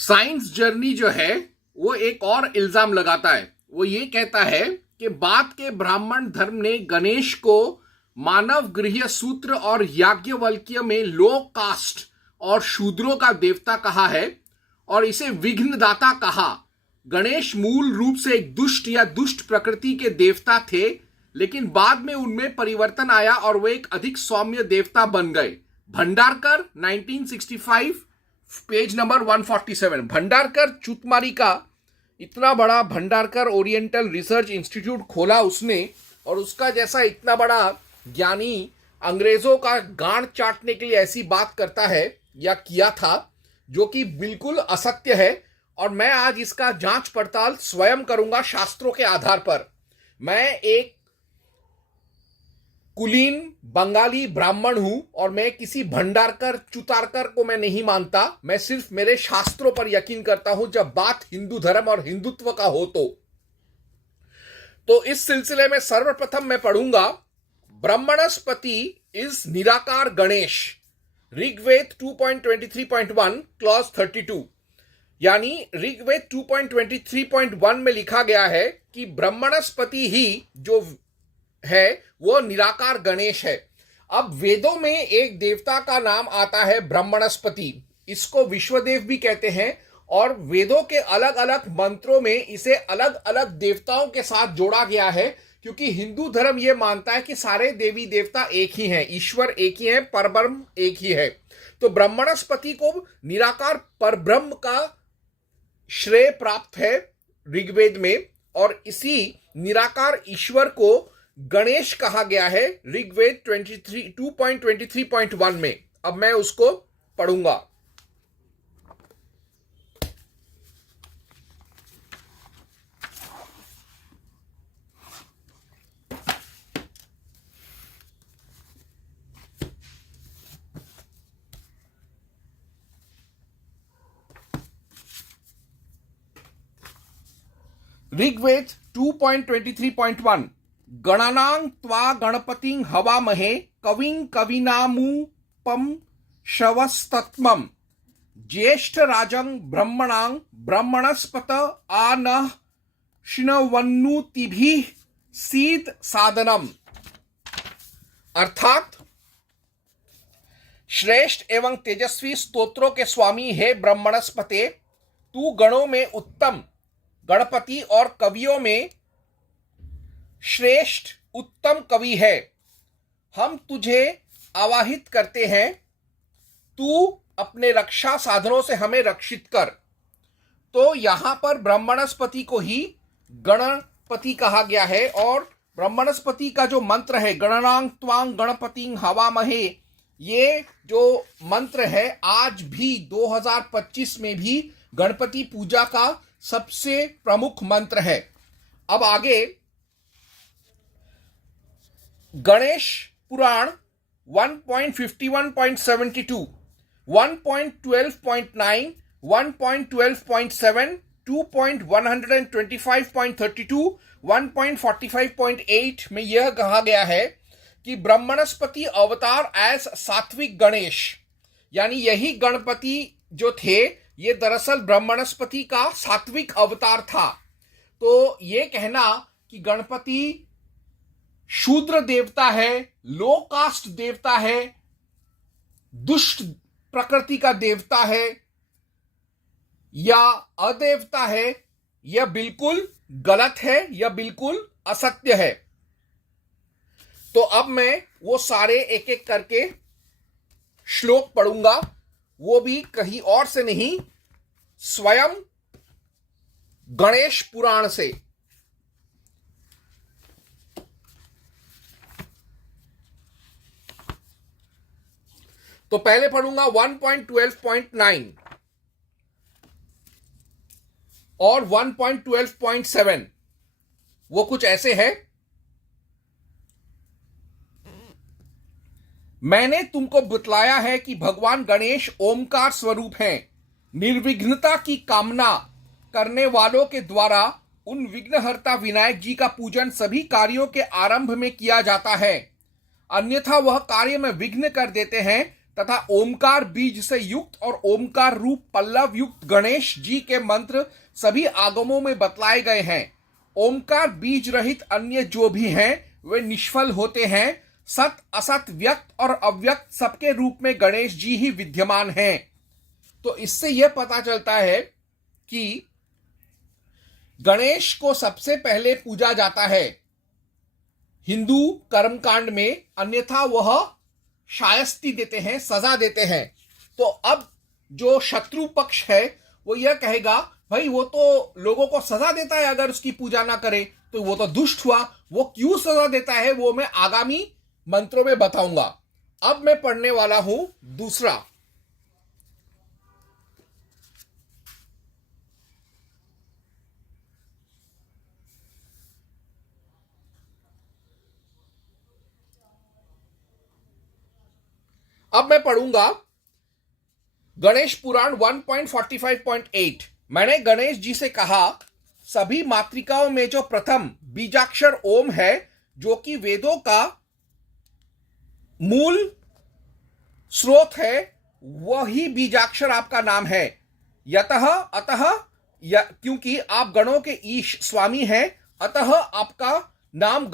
Science journey जो है वो एक और इल्जाम लगाता है। वो ये कहता है कि बाद के ब्राह्मण धर्म ने गणेश को मानव गृह सूत्र और याज्ञवल्क्य में लो कास्ट और शूद्रों का देवता कहा है और इसे विघ्नदाता कहा। गणेश मूल रूप से एक दुष्ट या दुष्ट प्रकृति के देवता थे, लेकिन बाद में उनमें परिवर्तन आया और वे एक अधिक सौम्य देवता बन गए। Bhandarkar 1965 page number 147। भंडारकर चुतमारी का इतना बड़ा भंडारकर ओरिएंटल रिसर्च इंस्टीट्यूट खोला उसने, और उसका जैसा इतना बड़ा ज्ञानी अंग्रेजों का गांड चाटने के लिए ऐसी बात करता है या किया था जो कि बिल्कुल असत्य है। और मैं आज इसका जांच पड़ताल स्वयं करूंगा शास्त्रों के आधार पर। मैं एक कुलीन बंगाली ब्राह्मण हूं और मैं किसी भंडारकर चुतारकर को मैं नहीं मानता। मैं सिर्फ मेरे शास्त्रों पर यकीन करता हूं जब बात हिंदू धर्म और हिंदुत्व का हो तो इस सिलसिले में सर्वप्रथम मैं पढ़ूंगा ब्रह्मणस्पति इज निराकार गणेश, ऋग्वेद 2.23.1 क्लॉज 32। यानी ऋग्वेद 2.23.1 में लिखा गया है कि ब्रह्मणस्पति ही जो है वो निराकार गणेश है। अब वेदों में एक देवता का नाम आता है ब्रह्मणस्पति, इसको विश्वदेव भी कहते हैं, और वेदों के अलग अलग मंत्रों में इसे अलग अलग देवताओं के साथ जोड़ा गया है, क्योंकि हिंदू धर्म यह मानता है कि सारे देवी देवता एक ही हैं, ईश्वर एक ही है, परब्रह्म एक ही है। तो ब्रह्मणस्पति को निराकार परब्रह्म का श्रेय प्राप्त है ऋग्वेद में, और इसी निराकार ईश्वर को गणेश कहा गया है ऋग्वेद 2.23.1 में। अब मैं उसको पढ़ूंगा। ऋग्वेद 2.23.1 गणानां त्वा गणपतिं हवामहे कविं कविनामुपम शवस्तत्मं ज्येष्ठराजं ब्रह्मणां ब्रह्मणस्पत आ नः शिणवन्नुतिभिः सीद साधनम। अर्थात श्रेष्ठ एवं तेजस्वी स्तोत्रों के स्वामी हे ब्रह्मणस्पते, तू गणों में उत्तम गणपति और कवियों में श्रेष्ठ उत्तम कवि है। हम तुझे आवाहित करते हैं, तू अपने रक्षा साधनों से हमें रक्षित कर। तो यहां पर ब्रह्मणस्पति को ही गणपति कहा गया है, और ब्रह्मणस्पति का जो मंत्र है गणनां त्वां गणपतिं हवामहे, ये जो मंत्र है आज भी 2025 में भी गणपति पूजा का सबसे प्रमुख मंत्र है। अब आगे गणेश पुराण 1.51.72, 1.12.9, 1.12.7, 2.125.32, 1.45.8 में यह कहा गया है कि ब्रह्मणस्पति अवतार एज सात्विक गणेश, यानी यही गणपति जो थे ये दरअसल ब्रह्मणस्पति का सात्विक अवतार था। तो ये कहना कि गणपति शूद्र देवता है, लो कास्ट देवता है, दुष्ट प्रकृति का देवता है या अदेवता है, यह बिल्कुल गलत है, यह बिल्कुल असत्य है। तो अब मैं वो सारे एक एक करके श्लोक पढ़ूंगा, वो भी कहीं और से नहीं, स्वयं गणेश पुराण से। तो पहले पढ़ूंगा 1.12.9 और 1.12.7। वो कुछ ऐसे है, मैंने तुमको बतलाया है कि भगवान गणेश ओमकार स्वरूप हैं। निर्विघ्नता की कामना करने वालों के द्वारा उन विघ्नहर्ता विनायक जी का पूजन सभी कार्यों के आरंभ में किया जाता है, अन्यथा वह कार्य में विघ्न कर देते हैं। तथा ओमकार बीज से युक्त और ओमकार रूप पल्लव युक्त गणेश जी के मंत्र सभी आगमों में बतलाए गए हैं। ओमकार बीज रहित अन्य जो भी हैं वे निष्फल होते हैं। सत असत व्यक्त और अव्यक्त सबके रूप में गणेश जी ही विद्यमान हैं। तो इससे यह पता चलता है कि गणेश को सबसे पहले पूजा जाता है हिंदू कर्मकांड में, अन्यथा वह शायस्ती देते हैं, सजा देते हैं। तो अब जो शत्रु पक्ष है वो यह कहेगा भाई वो तो लोगों को सजा देता है अगर उसकी पूजा ना करे, तो वो तो दुष्ट हुआ, वो क्यों सजा देता है वो मैं आगामी मंत्रों में बताऊंगा। अब मैं पढ़ने वाला हूं दूसरा। अब मैं पढ़ूंगा गणेश पुराण 1.45.8। मैंने गणेश जी से कहा, सभी मातृकाओं में जो प्रथम बीजाक्षर ओम है, जो कि वेदों का मूल स्रोत है, वही बीजाक्षर आपका नाम है। यतः अतः क्योंकि आप गणों के ईश स्वामी हैं, अतः आपका नाम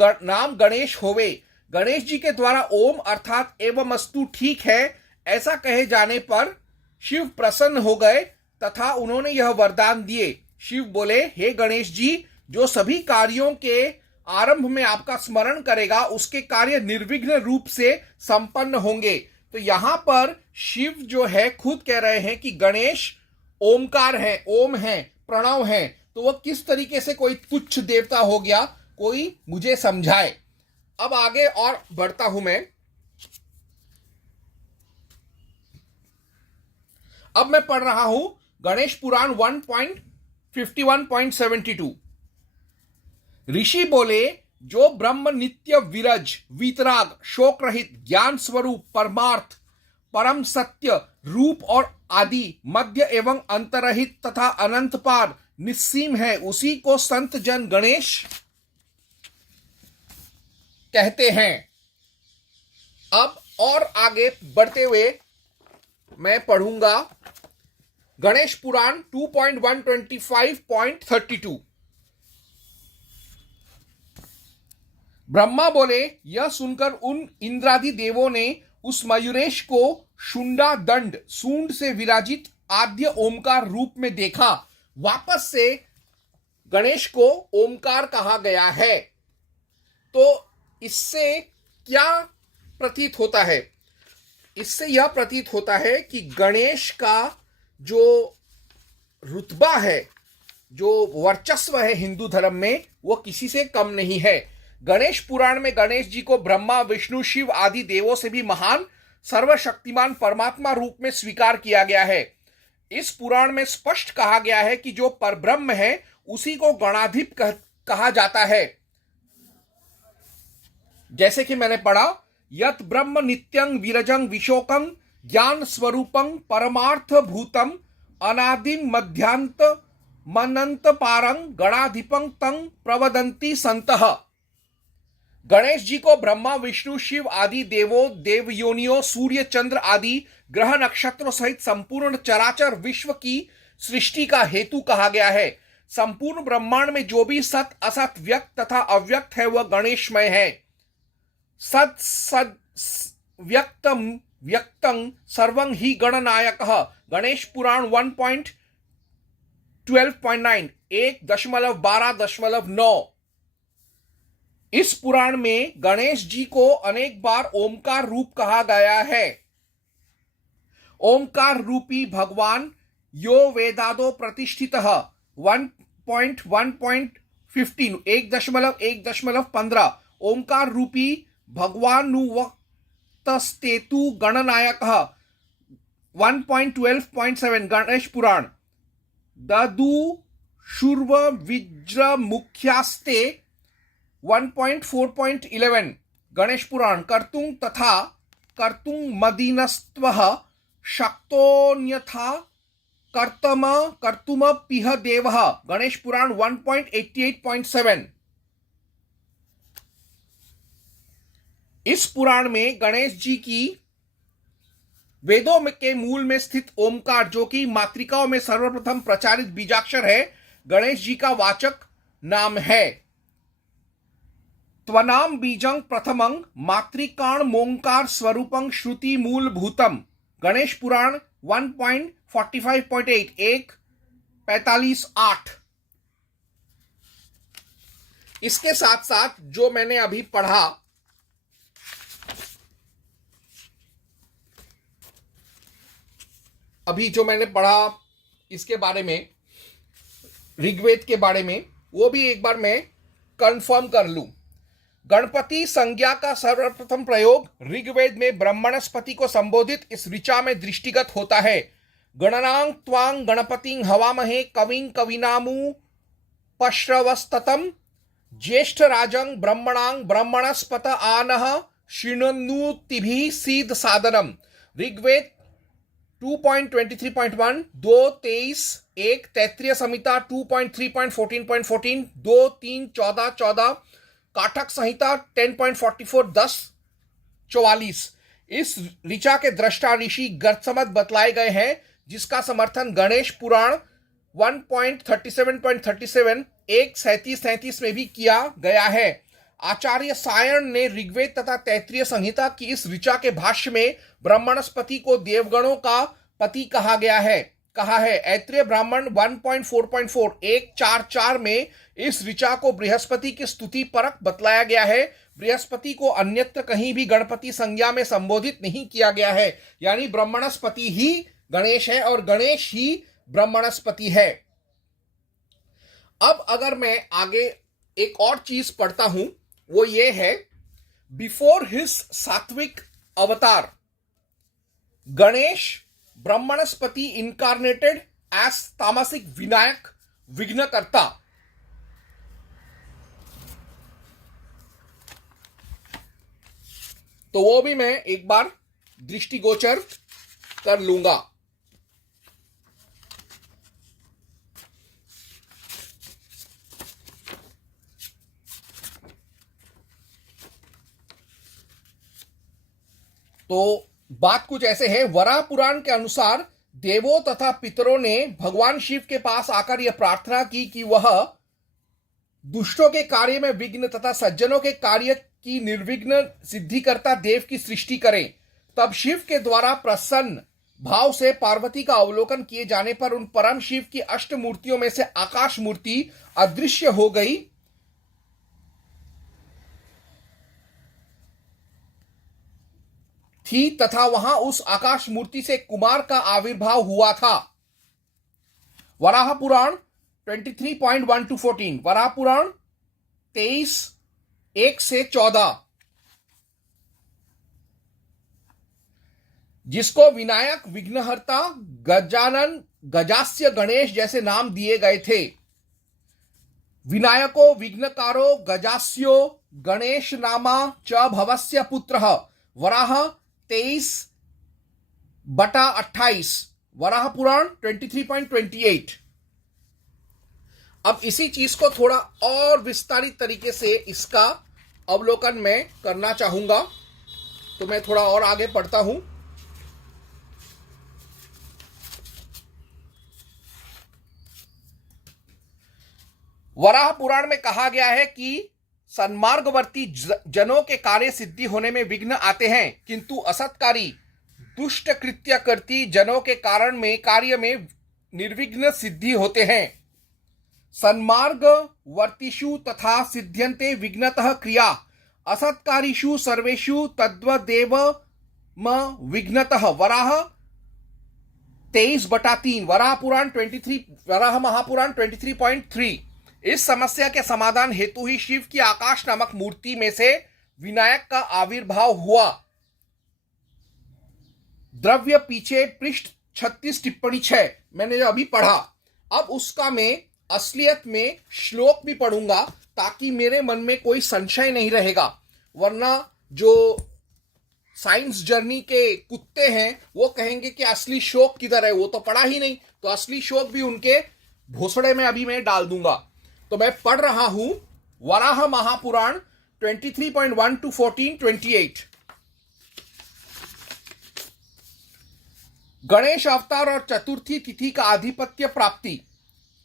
गणेश होवे। गणेश जी के द्वारा ओम अर्थात एवमस्तु ठीक है ऐसा कहे जाने पर शिव प्रसन्न हो गए तथा उन्होंने यह वरदान दिए। शिव बोले, हे गणेश जी, जो सभी कार्यों के आरंभ में आपका स्मरण करेगा उसके कार्य निर्विघ्न रूप से संपन्न होंगे। तो यहां पर शिव जो है खुद कह रहे हैं कि गणेश ओमकार है, ओम है, प्रणव है। तो वह किस तरीके से कोई तुच्छ देवता हो गया, कोई मुझे समझाए। अब आगे और बढ़ता हूं मैं। अब मैं पढ़ रहा हूं गणेश पुराण 1.51.72। ऋषि बोले, जो ब्रह्म नित्य विरज वीतराग शोक रहित ज्ञान स्वरूप परमार्थ परम सत्य रूप और आदि मध्य एवं अंतरहित तथा अनंत पार निस्सीम है, उसी को संत जन गणेश कहते हैं। अब और आगे बढ़ते हुए मैं पढ़ूंगा गणेश पुराण 2.125.32। ब्रह्मा बोले, यह सुनकर उन इंद्रादि देवों ने उस मयूरेश को शुंडा दंड सूंड से विराजित आद्य ओमकार रूप में देखा। वापस से गणेश को ओमकार कहा गया है। तो इससे क्या प्रतीत होता है? इससे यह प्रतीत होता है कि गणेश का जो रुतबा है, जो वर्चस्व है हिंदू धर्म में, वो किसी से कम नहीं है। गणेश पुराण में गणेश जी को ब्रह्मा विष्णु शिव आदि देवों से भी महान सर्वशक्तिमान परमात्मा रूप में स्वीकार किया गया है। इस पुराण में स्पष्ट कहा गया है कि जो परब्रह्म है उसी को गणाधिप कहा जाता है। जैसे कि मैंने पढ़ा, यत ब्रह्म नित्यं विरजं विशोकं ज्ञान स्वरूपं परमार्थ भूतम अनादिम मध्यांत मनंत पारं गणाधिपं तं प्रवदंती संतः। गणेश जी को ब्रह्मा विष्णु शिव आदि देवों देवयोनियों सूर्य चंद्र आदि ग्रह नक्षत्रों सहित संपूर्ण चराचर विश्व की सृष्टि का हेतु कहा गया है। संपूर्ण ब्रह्मांड में जो भी सत असत व्यक्त तथा अव्यक्त है वह गणेशमय है। सत सद व्यक्तम व्यक्तं सर्वं ही गणनायकः। गणेश पुराण 1.12.9 1.12.9। इस पुराण में गणेश जी को अनेक बार ओमकार रूप कहा गया है। ओमकार रूपी भगवान यो वेदादो प्रतिष्ठितः 1.1.15 1.1.15। ओमकार रूपी भगवानुवक्तस्तेतु गणनायकः 1.12.7 गणेश पुराण। ददु शूर्व विज्र मुख्यास्ते 1.4.11 गणेश पुराण। कर्तुं तथा कर्तुं मदीनस्त्वः शक्तोऽन्यथा कर्तुमपिह देवः गणेश पुराण 1.88.7। इस पुराण में गणेश जी की वेदों के मूल में स्थित ओमकार, जो कि मातृकाओं में सर्वप्रथम प्रचारित बीजाक्षर है, गणेश जी का वाचक नाम है। त्वनाम बीजं प्रथमं मातृकाण मोंकार स्वरूपं श्रुति मूलभूतम, गणेश पुराण 1.45.8 1:45-8। इसके साथ साथ जो मैंने अभी पढ़ा, इसके बारे में, ऋग्वेद के बारे में, वो भी एक बार मैं कंफर्म कर लूं। गणपति संज्ञा का सर्वप्रथम प्रयोग ऋग्वेद में ब्रह्मणस्पति को संबोधित इस ऋचा में दृष्टिगत होता है। गणनां त्वां गणपतिं हवामहे कविं कविनामु पश्रवस्ततम ज्येष्ठ राजं ब्रह्मणां ब्रह्मणस्पत आनः शृण्वन्नुतिभिः सीद सादनम। ऋग्वेद 2.23.1 2:23 1 तैत्तिरीय संहिता 2.3.14.14 2:3-14-14 काठक संहिता 10.44 10:44। इस ऋचा के दृष्टा ऋषि गर्तसमत बतलाए गए हैं, जिसका समर्थन गणेश पुराण 1.37.37 1:37-37 में भी किया गया है। आचार्य सायण ने ऋग्वेद तथा तैत्तिरीय संहिता की इस ऋचा के भाष्य में ब्रह्मणस्पति को देवगणों का पति कहा है। ऐत्रेय ब्राह्मण 1.4.4 1:4:4 में इस ऋचा को बृहस्पति की स्तुति परक बतलाया गया है। बृहस्पति को अन्यत्र कहीं भी गणपति संज्ञा में संबोधित नहीं किया गया है, यानी ब्रह्मणस्पति ही गणेश है और गणेश ही ब्रह्मणस्पति है। अब अगर मैं आगे एक और चीज पढ़ता हूं, वो ये है, बिफोर हिज सात्विक अवतार गणेश ब्रह्मणस्पति इनकारनेटेड एज तामसिक विनायक विघ्नकर्ता। तो वो भी मैं एक बार दृष्टिगोचर कर लूंगा। तो बात कुछ ऐसे है, वराह पुराण के अनुसार देवों तथा पितरों ने भगवान शिव के पास आकर यह प्रार्थना की कि वह दुष्टों के कार्य में विघ्न तथा सज्जनों के कार्य की निर्विघ्न सिद्धिकर्ता देव की सृष्टि करें। तब शिव के द्वारा प्रसन्न भाव से पार्वती का अवलोकन किए जाने पर उन परम शिव की अष्ट मूर्तियों में से आकाश मूर्ति अदृश्य हो गई थी तथा वहां उस आकाश मूर्ति से कुमार का आविर्भाव हुआ था। वराह पुराण 23.1-14, वराह पुराण 23 1-14, जिसको विनायक विघ्नहर्ता गजानन गजास्य गणेश जैसे नाम दिए गए थे। विनायको विघ्नकारो गजास्यो गणेश नामा च भवस्य पुत्रः। वराह 23/28, वराह पुराण 23.28। अब इसी चीज को थोड़ा और विस्तारित तरीके से इसका अवलोकन मैं करना चाहूंगा, तो मैं थोड़ा और आगे पढ़ता हूं। वराह पुराण में कहा गया है कि सन्मार्गवर्ती जनों के कार्य सिद्धि होने में विघ्न आते हैं, किंतु असत्कारी दुष्ट कृत्य करती जनों के कारण में कार्य में निर्विघ्न सिद्धि होते हैं। सन्मार्गवर्तीषु तथा सिद्ध्यन्ते विघ्नतः क्रिया, असत्कारीषु सर्वेषु तद्वदेव विघ्नतः। वराह 23/3, वराह पुराण 23, वराह महापुराण 23.3। इस समस्या के समाधान हेतु ही शिव की आकाश नामक मूर्ति में से विनायक का आविर्भाव हुआ। द्रव्य पीछे पृष्ठ 36 टिप्पणी 6 मैंने अभी पढ़ा। अब उसका मैं असलियत में श्लोक भी पढ़ूंगा ताकि मेरे मन में कोई संशय नहीं रहेगा, वरना जो साइंस जर्नी के कुत्ते हैं वो कहेंगे कि असली शोक किधर है, वो तो पढ़ा ही नहीं। तो असली शोक भी उनके भोसड़े में अभी मैं डाल दूंगा। तो मैं पढ़ रहा हूं वराह महापुराण 23.1-14-28। गणेश अवतार और चतुर्थी तिथि का आधिपत्य प्राप्ति।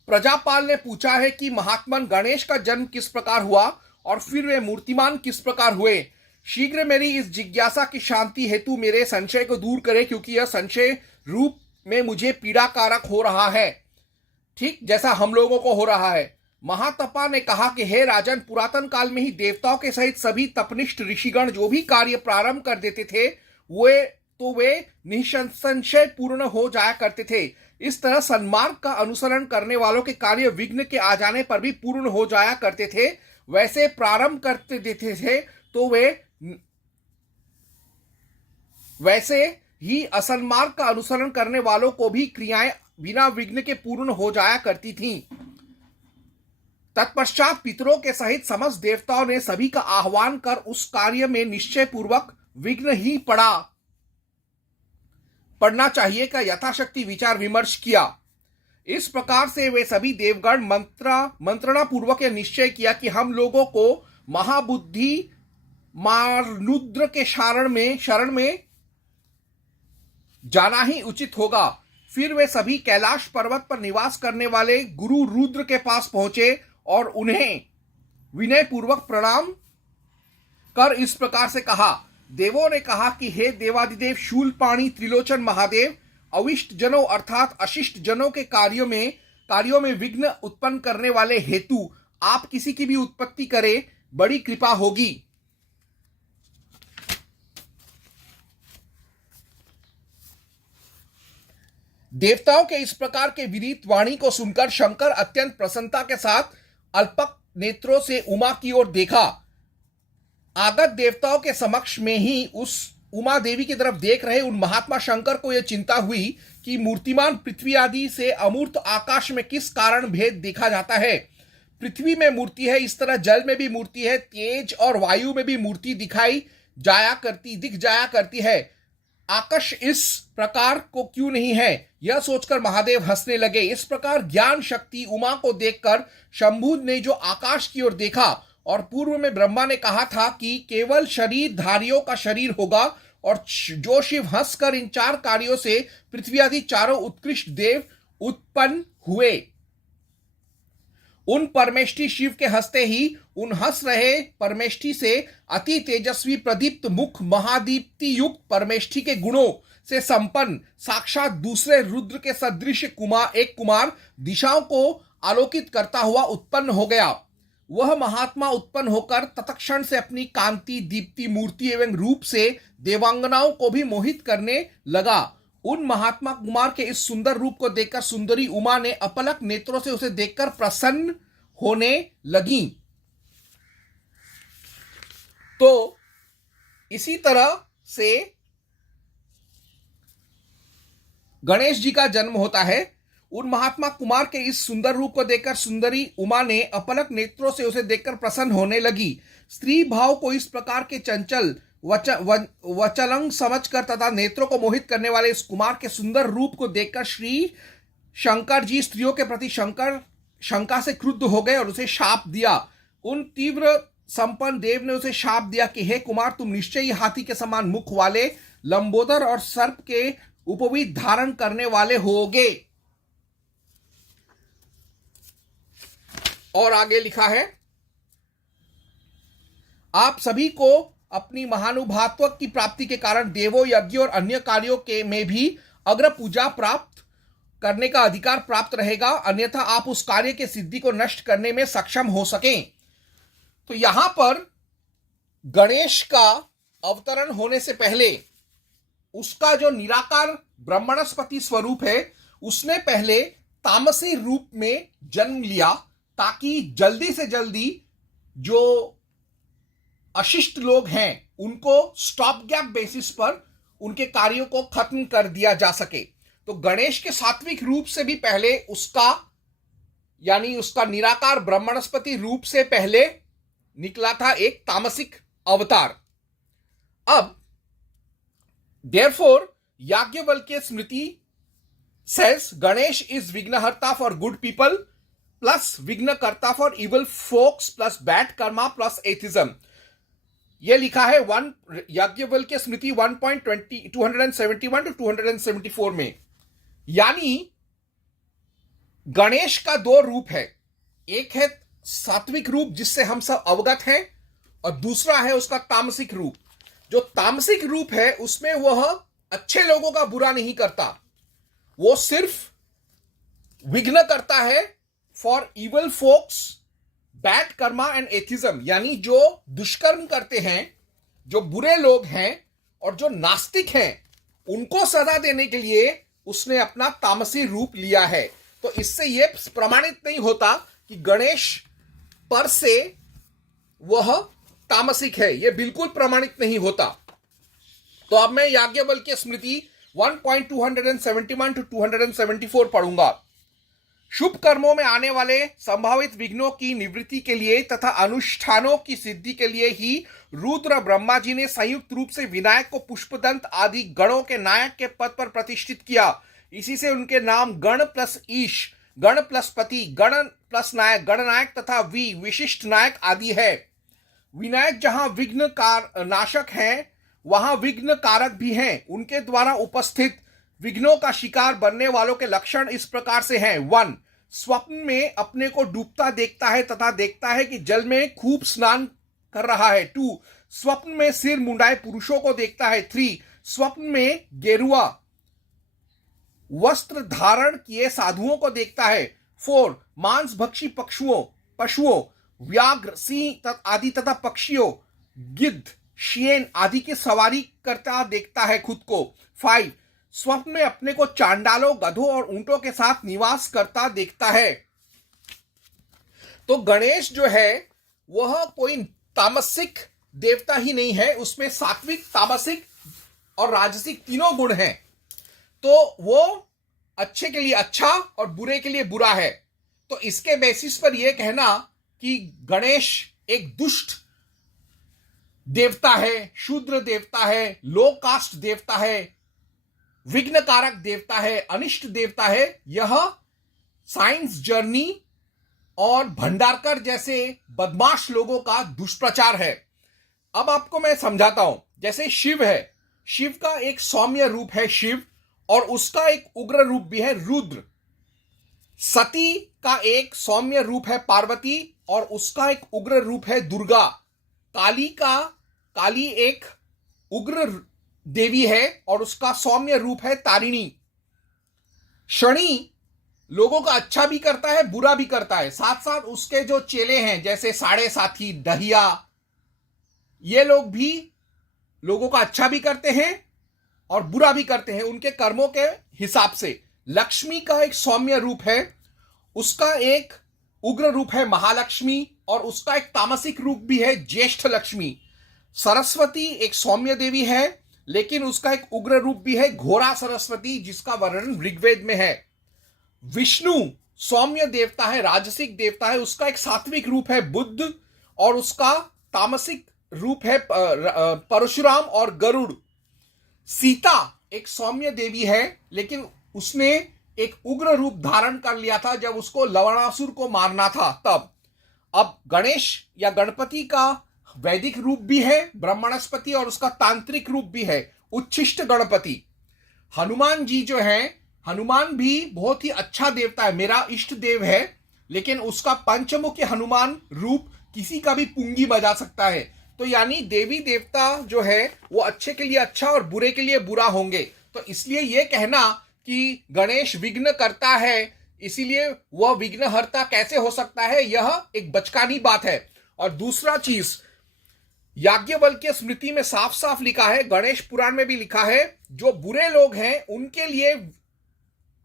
प्रजापाल ने पूछा है कि महात्मन गणेश का जन्म किस प्रकार हुआ और फिर वे मूर्तिमान किस प्रकार हुए। शीघ्र मेरी इस जिज्ञासा की शांति हेतु मेरे संशय को दूर करे, क्योंकि यह संशय रूप में मुझे पीड़ा कारक हो रहा है, ठीक जैसा हम लोगों को हो रहा है। महातपा ने कहा कि हे राजन, पुरातन काल में ही देवताओं के सहित सभी तपनिष्ठ ऋषिगण जो भी कार्य प्रारंभ कर देते थे वे निसंशय पूर्ण हो जाया करते थे। इस तरह सन्मार्ग का अनुसरण करने वालों के कार्य विघ्न के आ जाने पर भी पूर्ण हो जाया करते थे। वैसे प्रारंभ करते देते थे तो वे वैसे ही असन्मार्ग का अनुसरण करने वालों को भी क्रियाएं बिना विघ्न के पूर्ण हो जाया करती थीं। तत्पश्चात पितरों के सहित समस्त देवताओं ने सभी का आह्वान कर उस कार्य में निश्चय पूर्वक विघ्न ही पड़ना चाहिए का यथाशक्ति विचार विमर्श किया। इस प्रकार से वे सभी देवगण मंत्रणा पूर्वक यह निश्चय किया कि हम लोगों को महाबुद्धि मारुद्र के शरण में जाना ही उचित होगा। फिर वे सभी कैलाश पर्वत पर निवास करने वाले गुरु रुद्र के पास पहुंचे और उन्हें विनय पूर्वक प्रणाम कर इस प्रकार से कहा। देवों ने कहा कि हे देवादिदेव शूलपाणी त्रिलोचन महादेव, अविष्ट जनों अर्थात अशिष्ट जनों के कार्यों में विघ्न उत्पन्न करने वाले हेतु आप किसी की भी उत्पत्ति करें, बड़ी कृपा होगी। देवताओं के इस प्रकार के विनीत वाणी को सुनकर शंकर अत्यंत प्रसन्नता के साथ अल्पक नेत्रों से उमा की ओर देखा। आगत देवताओं के समक्ष में ही उस उमा देवी की तरफ देख रहे उन महात्मा शंकर को यह चिंता हुई कि मूर्तिमान पृथ्वी आदि से अमूर्त आकाश में किस कारण भेद देखा जाता है। पृथ्वी में मूर्ति है, इस तरह जल में भी मूर्ति है, तेज और वायु में भी मूर्ति दिख जाया करती है। आकाश इस प्रकार को क्यों नहीं है, यह सोचकर महादेव हंसने लगे। इस प्रकार ज्ञान शक्ति उमा को देखकर शंभु ने जो आकाश की ओर देखा और पूर्व में ब्रह्मा ने कहा था कि केवल शरीरधारियों का शरीर होगा और जो शिव हंसकर इन चार कार्यों से पृथ्वी आदि चारों उत्कृष्ट देव उत्पन्न हुए, उन परमेष्ठी शिव के हंसते ही उन हंस रहे परमेष्ठी से अति तेजस्वी प्रदीप्त मुख महादीप्ति युक्त परमेष्ठी के गुणों से संपन्न साक्षात दूसरे रुद्र के सदृश एक कुमार दिशाओं को आलोकित करता हुआ उत्पन्न हो गया। वह महात्मा उत्पन्न होकर तत्क्षण से अपनी कांति दीप्ति मूर्ति एवं रूप से देवांगनाओं को भी मोहित करने लगा। उन महात्मा कुमार के इस सुंदर रूप को देखकर सुंदरी उमा ने अपलक नेत्रों से उसे देखकर प्रसन्न होने लगी। तो इसी तरह से गणेश जी का जन्म होता है। उन महात्मा कुमार के इस सुंदर रूप को देखकर सुंदरी उमा ने अपलक नेत्रों से उसे देखकर प्रसन्न होने लगी। स्त्री भाव को इस प्रकार के चंचल वचलंग समझकर तथा नेत्रों को मोहित करने वाले इस कुमार के सुंदर रूप को देखकर श्री शंकर जी स्त्रियों के प्रति शंका से क्रुद्ध हो गए और उसे शाप दिया। उन तीव्र संपन्न देव ने उसे शाप दिया कि हे कुमार, तुम निश्चय ही हाथी के समान मुख वाले, लंबोदर और सर्प के उपवीत धारण करने वाले होगे। और आगे लिखा है, आप सभी को अपनी महानुभावत्व की प्राप्ति के कारण देवों, यज्ञ और अन्य कार्यों के में भी अग्र पूजा प्राप्त करने का अधिकार प्राप्त रहेगा, अन्यथा आप उस कार्य के सिद्धि को नष्ट करने में सक्षम हो सकें। तो यहां पर गणेश का अवतरण होने से पहले उसका जो निराकार ब्रह्मणस्पति स्वरूप है, उसने पहले तामसी रूप में जन्म लिया ताकि जल्दी से जल्दी जो अशिष्ट लोग हैं उनको स्टॉप गैप बेसिस पर उनके कार्यों को खत्म कर दिया जा सके। तो गणेश के सात्विक रूप से भी पहले उसका निराकार ब्रह्मणस्पति रूप से पहले निकला था एक तामसिक अवतार। अब therefore Yajnavalkya Smriti says Ganesh is विघ्नहर्ता for good people plus विघ्नकर्ता for evil folks plus bad karma plus atheism. ये लिखा है याज्ञवल्क्य स्मृति 1.20 271 टू 274 में। यानी गणेश का दो रूप है, एक है सात्विक रूप जिससे हम सब अवगत हैं, और दूसरा है उसका तामसिक रूप। जो तामसिक रूप है उसमें वह अच्छे लोगों का बुरा नहीं करता, वो सिर्फ विघ्न करता है for evil folks, bad karma and atheism. यानी जो दुष्कर्म करते हैं, जो बुरे लोग हैं और जो नास्तिक हैं, उनको सजा देने के लिए उसने अपना तामसी रूप लिया है। तो इससे यह प्रमाणित नहीं होता कि गणेश पर से वह तामसिक है, यह बिल्कुल प्रमाणित नहीं होता। तो अब मैं याज्ञवल्क्य स्मृति 1.271 टू 274 पढ़ूंगा। शुभ कर्मों में आने वाले संभावित विघ्नों की निवृत्ति के लिए तथा अनुष्ठानों की सिद्धि के लिए ही रुद्र ब्रह्मा जी ने संयुक्त रूप से विनायक को पुष्पदंत आदि गणों के नायक के पद पर प्रतिष्ठित किया। इसी से उनके नाम गण प्लस ईश, गण प्लस पति, गण प्लस नायक, गणनायक तथा विशिष्ट नायक आदि है। विनायक जहां विघ्न नाशक हैं, वहां विघ्न कारक भी हैं। उनके द्वारा उपस्थित विघ्नों का शिकार बनने वालों के लक्षण इस प्रकार से हैं। 1. स्वप्न में अपने को डूबता देखता है तथा देखता है कि जल में खूब स्नान कर रहा है। 2. स्वप्न में सिर मुंडाए पुरुषों को देखता है। 3. स्वप्न में गेरुआ वस्त्र धारण किए साधुओं को देखता है। 4. मांस भक्षी पशुओं, व्याघ्र, सिंह आदि तथा पक्षियों, गिद्ध, शेन आदि की सवारी करता देखता है खुद को। 5. स्वप्न में अपने को चांडालों, गधों और ऊंटों के साथ निवास करता देखता है। तो गणेश जो है वह कोई तामसिक देवता ही नहीं है, उसमें सात्विक, तामसिक और राजसिक तीनों गुण हैं। तो वो अच्छे के लिए अच्छा और बुरे के लिए बुरा है। तो इसके बेसिस पर यह कहना कि गणेश एक दुष्ट देवता है, शूद्र देवता है, लो कास्ट देवता है, विघ्न कारक देवता है, अनिष्ट देवता है, यह साइंस जर्नी और भंडारकर जैसे बदमाश लोगों का दुष्प्रचार है। अब आपको मैं समझाता हूं। जैसे शिव है, शिव का एक सौम्य रूप है शिव, और उसका एक उग्र रूप भी है रुद्र। सती का एक सौम्य रूप है पार्वती, और उसका एक उग्र रूप है दुर्गा। काली एक उग्र देवी है और उसका सौम्य रूप है तारिणी। शनि लोगों का अच्छा भी करता है, बुरा भी करता है। साथ साथ उसके जो चेले हैं जैसे साढ़े साथी, दहिया, ये लोग भी लोगों का अच्छा भी करते हैं और बुरा भी करते हैं उनके कर्मों के हिसाब से। लक्ष्मी का एक सौम्य रूप है, उसका एक उग्र रूप है महालक्ष्मी, और उसका एक तामसिक रूप भी है ज्येष्ठ लक्ष्मी। सरस्वती एक सौम्य देवी है, लेकिन उसका एक उग्र रूप भी है घोरा सरस्वती, जिसका वर्णन ऋग्वेद में है। विष्णु सौम्य देवता है, राजसिक देवता है, उसका एक सात्विक रूप है बुद्ध, और उसका तामसिक रूप है परशुराम और गरुड़। सीता एक सौम्य देवी है, लेकिन उसने एक उग्र रूप धारण कर लिया था जब उसको लवणासुर को मारना था तब। अब गणेश या गणपति का वैदिक रूप भी है ब्रह्मणस्पति, और उसका तांत्रिक रूप भी है उच्छिष्ट गणपति। हनुमान जी जो है, हनुमान भी बहुत ही अच्छा देवता है, मेरा इष्ट देव है, लेकिन उसका पंचमुखी हनुमान रूप किसी का भी पुंगी बजा सकता है। तो यानी देवी देवता जो है वो अच्छे के लिए अच्छा और बुरे के लिए बुरा होंगे। तो इसलिए यह कहना कि गणेश विघ्न करता है, इसीलिए वह विघ्नहर्ता कैसे हो सकता है, यह एक बचकानी बात है। और दूसरा चीज, याज्ञवल्क्य स्मृति में साफ साफ लिखा है, गणेश पुराण में भी लिखा है, जो बुरे लोग हैं उनके लिए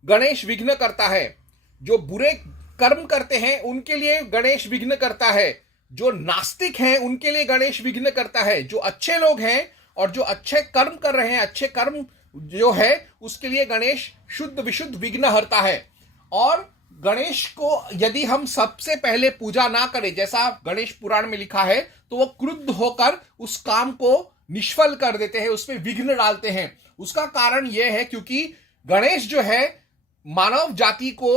गणेश विघ्न करता है, जो बुरे कर्म करते हैं उनके लिए गणेश विघ्न करता है, जो नास्तिक हैं उनके लिए गणेश विघ्न करता है, जो अच्छे लोग हैं और जो अच्छे कर्म कर रहे हैं, अच्छे कर्म जो है उसके लिए गणेश शुद्ध विशुद्ध विघ्न हरता है। और गणेश को यदि हम सबसे पहले पूजा ना करें, जैसा गणेश पुराण में लिखा है, तो वो क्रुद्ध होकर उस काम को निष्फल कर देते हैं, उसमें विघ्न डालते हैं। उसका कारण यह है क्योंकि गणेश जो है मानव जाति को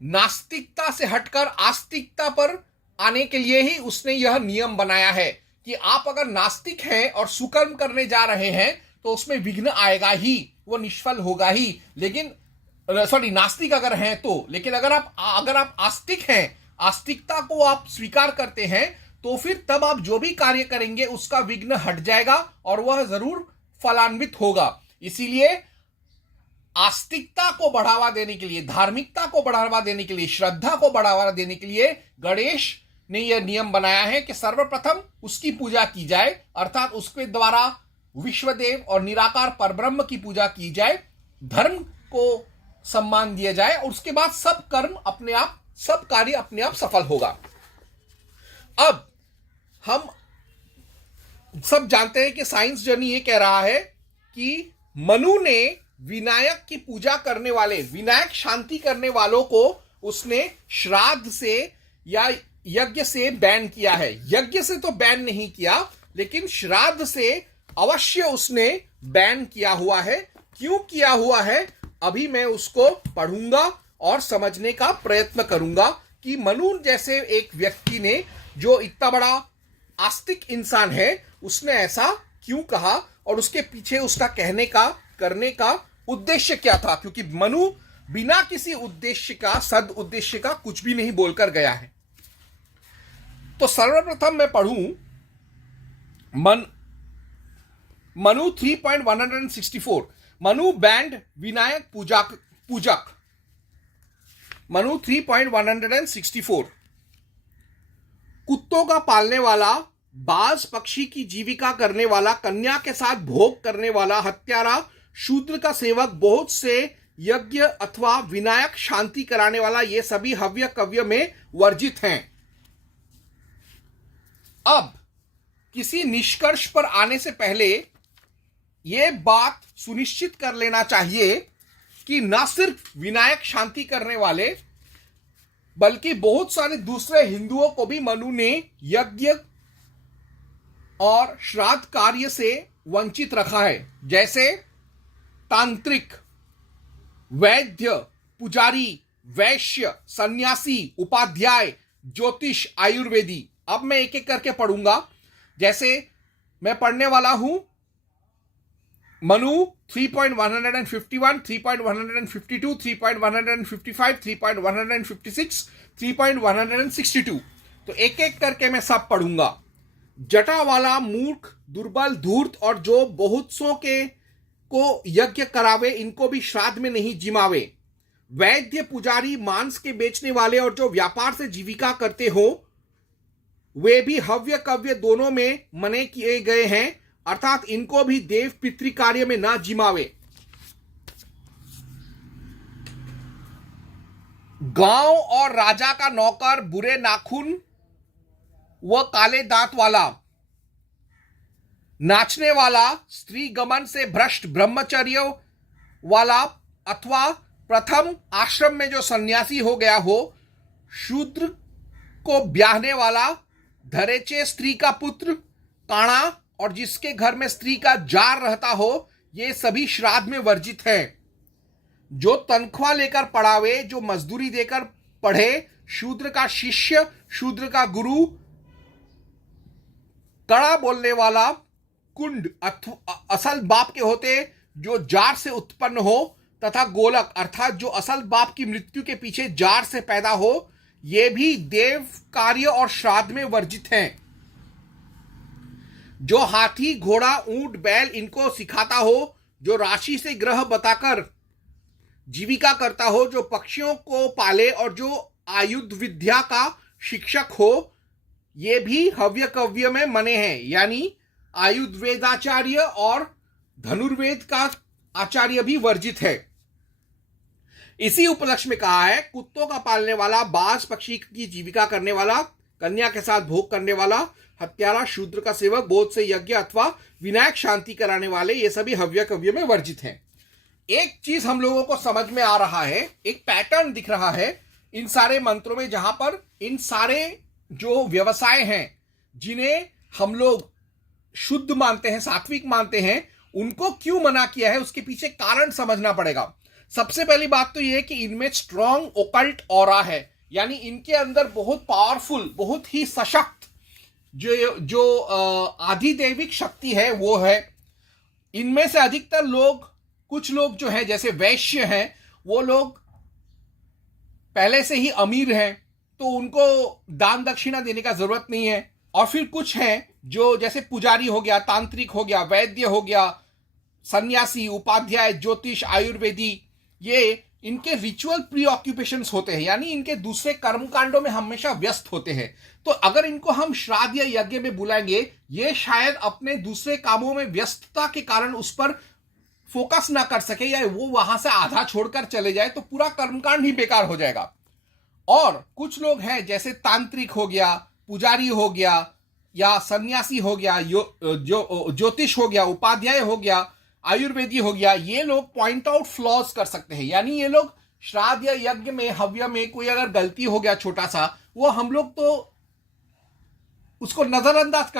नास्तिकता से हटकर आस्तिकता पर आने के लिए ही उसने यह नियम बनाया है कि आप अगर नास्तिक हैं और सुकर्म करने जा रहे हैं तो उसमें विघ्न आएगा ही, वो निष्फल होगा ही। लेकिन सॉरी, नास्तिक अगर हैं तो, लेकिन अगर आप आस्तिक हैं, आस्तिकता को आप स्वीकार करते हैं, तो फिर तब आप जो भी कार्य करेंगे उसका विघ्न हट जाएगा और वह जरूर फलान्वित होगा। इसीलिए आस्तिकता को बढ़ावा देने के लिए, धार्मिकता को बढ़ावा देने के लिए, श्रद्धा को बढ़ावा देने के लिए गणेश ने यह नियम बनाया है कि सर्वप्रथम उसकी पूजा की जाए, अर्थात उसके द्वारा विश्वदेव और निराकार परब्रह्म की पूजा की जाए, धर्म को सम्मान दिया जाए, और उसके बाद सब कर्म अपने आप, सब कार्य अपने आप सफल होगा। अब हम सब जानते हैं कि साइंस जर्नी ये कह रहा है कि मनु ने विनायक की पूजा करने वाले, विनायक शांति करने वालों को उसने श्राद्ध से या यज्ञ से बैन किया है। यज्ञ से तो बैन नहीं किया, लेकिन श्राद्ध से अवश्य उसने बैन किया हुआ है। क्यों किया हुआ है, अभी मैं उसको पढ़ूंगा और समझने का प्रयत्न करूंगा कि मनु जैसे एक व्यक्ति ने, जो इतना बड़ा आस्तिक इंसान है, उसने ऐसा क्यों कहा और उसके पीछे उसका कहने का, करने का उद्देश्य क्या था। क्योंकि मनु बिना किसी उद्देश्य का, सद उद्देश्य का कुछ भी नहीं बोलकर गया है। तो सर्वप्रथम मैं पढ़ूं मनु 3.164। मनु बैंड विनायक पूजक। मनु 3.164। कुत्तों का पालने वाला, बाज पक्षी की जीविका करने वाला, कन्या के साथ भोग करने वाला, हत्यारा, शूद्र का सेवक, बहुत से यज्ञ अथवा विनायक शांति कराने वाला, ये सभी हव्य कव्य में वर्जित हैं। अब किसी निष्कर्ष पर आने से पहले यह बात सुनिश्चित कर लेना चाहिए कि न सिर्फ विनायक शांति करने वाले, बल्कि बहुत सारे दूसरे हिंदुओं को भी मनु ने यज्ञ और श्राद्ध कार्य से वंचित रखा है। जैसे तांत्रिक, वैद्य, पुजारी, वैश्य, सन्यासी, उपाध्याय, ज्योतिष, आयुर्वेदी। अब मैं एक एक करके पढ़ूंगा। जैसे मैं पढ़ने वाला हूं मनु 3.151, 3.152, 3.155, 3.156, 3.162। तो एक एक करके मैं सब पढ़ूंगा। जटा वाला, मूर्ख, दुर्बल, धूर्त और जो बहुत सौ के को यज्ञ करावे, इनको भी श्राद्ध में नहीं जिमावे। वैद्य, पुजारी, मांस के बेचने वाले और जो व्यापार से जीविका करते हो, वे भी हव्य कव्य दोनों में मने किए गए हैं, अर्थात इनको भी देव पितृ कार्य में ना जिमावे। गांव और राजा का नौकर, बुरे नाखून व काले दांत वाला, नाचने वाला, स्त्री गमन से भ्रष्ट, ब्रह्मचर्य वाला अथवा प्रथम आश्रम में जो सन्यासी हो गया हो, शूद्र को ब्याहने वाला, धरेचे स्त्री का पुत्र, काणा और जिसके घर में स्त्री का जार रहता हो, ये सभी श्राद्ध में वर्जित हैं। जो तनख्वाह लेकर पढ़ावे, जो मजदूरी देकर पढ़े, शूद्र का शिष्य, शूद्र का गुरु, कड़ा बोलने वाला, कुंड असल बाप के होते जो जार से उत्पन्न हो, तथा गोलक अर्थात जो असल बाप की मृत्यु के पीछे जार से पैदा हो, ये भी देव कार्य और श्राद्ध में वर्जित हैं। जो हाथी, घोड़ा, ऊंट, बैल इनको सिखाता हो, जो राशि से ग्रह बताकर जीविका करता हो, जो पक्षियों को पाले और जो आयुध विद्या का शिक्षक हो, ये भी हव्य कव्य में मने हैं। यानी आयुर्वेदाचार्य और धनुर्वेद का आचार्य भी वर्जित है। इसी उपलक्ष्य में कहा है, कुत्तों का पालने वाला, बाज पक्षी की जीविका करने वाला, कन्या के साथ भोग करने वाला, हत्यारा, शूद्र का सेवक, बहुत से यज्ञ अथवा विनायक शांति कराने वाले, ये सभी हव्य कव्य में वर्जित हैं। एक चीज हम लोगों को समझ में आ रहा है, एक पैटर्न दिख रहा है इन सारे मंत्रों में, जहां पर इन सारे जो व्यवसाय हैं जिन्हें हम लोग शुद्ध मानते हैं, सात्विक मानते हैं, उनको क्यों मना किया है, उसके पीछे कारण समझना पड़ेगा। सबसे पहली बात तो यह है कि इनमें स्ट्रॉन्ग ओकल्ट ऑरा है, यानी इनके अंदर बहुत पावरफुल, बहुत ही सशक्त जो जो आधिदैविक शक्ति है वो है। इनमें से अधिकतर लोग, कुछ लोग जो है जैसे वैश्य हैं, वो लोग पहले से ही अमीर हैं, तो उनको दान दक्षिणा देने का जरूरत नहीं है। और फिर कुछ हैं जो जैसे पुजारी हो गया, तांत्रिक हो गया, वैद्य हो गया, सन्यासी, उपाध्याय, ज्योतिष, आयुर्वेदी, ये इनके रिचुअल प्री ऑक्यूपेशंस होते हैं, यानी इनके दूसरे कर्मकांडों में हमेशा व्यस्त होते हैं। तो अगर इनको हम श्राद्ध या यज्ञ में बुलाएंगे, ये शायद अपने दूसरे कामों में व्यस्तता के कारण उस पर फोकस ना कर सके, या वो वहां से आधा छोड़कर चले जाए, तो पूरा कर्मकांड ही बेकार हो जाएगा। और कुछ लोग हैं जैसे तांत्रिक हो गया, पुजारी हो गया, या सन्यासी हो गया, जो ज्योतिष हो गया, उपाध्याय हो गया, आयुर्वेदी हो गया, ये लोग पॉइंट आउट फ्लॉज कर सकते हैं। यानी ये लोग श्राद्ध या यज्ञ में, हव्य में कोई अगर गलती हो गया छोटा सा, वो हम लोग तो उसको नजरअंदाज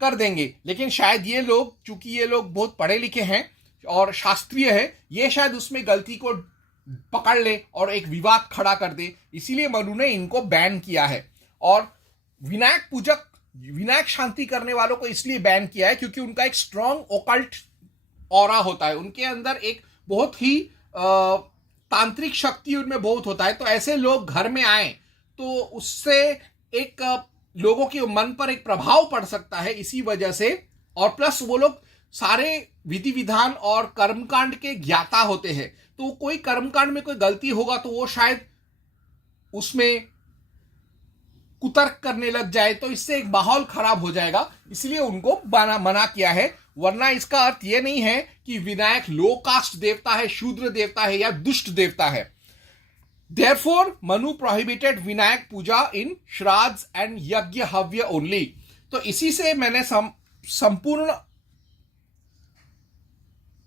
कर देंगे। लेकिन शायद ये लोग, चूंकि ये लोग बहुत पढ़े लिखे हैं और शास्त्रीय है, ये शायद उसमें गलती को पकड़ ले और एक विवाद खड़ा कर दे, इसीलिए मनु ने इनको बैन किया है। और विनायक पूजक, विनायक शांति करने वालों को इसलिए बैन किया है क्योंकि उनका एक स्ट्रॉन्ग ओकल्ट ऑरा होता है, उनके अंदर एक बहुत ही तांत्रिक शक्ति उनमें बहुत होता है। तो ऐसे लोग घर में आए तो उससे एक लोगों के मन पर एक प्रभाव पड़ सकता है, इसी वजह से। और प्लस वो लोग सारे विधि विधान और कर्मकांड के ज्ञाता होते हैं, तो कोई कर्मकांड में कोई गलती होगा तो वो शायद उसमें कुतर्क करने लग जाए, तो इससे एक माहौल खराब हो जाएगा, इसलिए उनको मना किया है। वरना इसका अर्थ यह नहीं है कि विनायक लो कास्ट देवता है, शूद्र देवता है या दुष्ट देवता है। देयरफॉर मनु प्रोहिबिटेड विनायक पूजा इन श्राद्ध एंड यज्ञ हव्य ओनली। तो इसी से मैंने संपूर्ण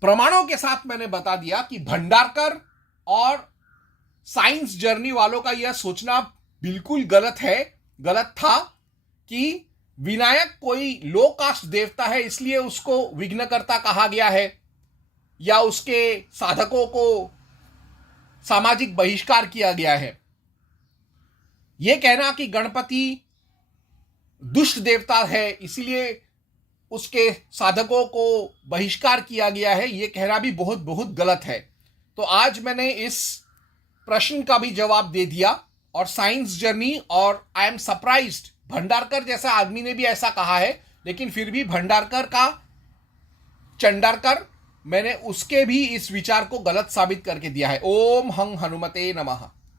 प्रमाणों के साथ मैंने बता दिया कि भंडारकर और साइंस जर्नी वालों का यह सोचना बिल्कुल गलत था कि विनायक कोई लो कास्ट देवता है इसलिए उसको विघ्नकर्ता कहा गया है, या उसके साधकों को सामाजिक बहिष्कार किया गया है। यह कहना कि गणपति दुष्ट देवता है इसलिए उसके साधकों को बहिष्कार किया गया है, यह कहना भी बहुत बहुत गलत है। तो आज मैंने इस प्रश्न का भी जवाब दे दिया। और साइंस जर्नी और आई एम सरप्राइज्ड, भंडारकर जैसा आदमी ने भी ऐसा कहा है, लेकिन फिर भी भंडारकर का चंडारकर, मैंने उसके भी इस विचार को गलत साबित करके दिया है। ओम हं हनुमते नमः।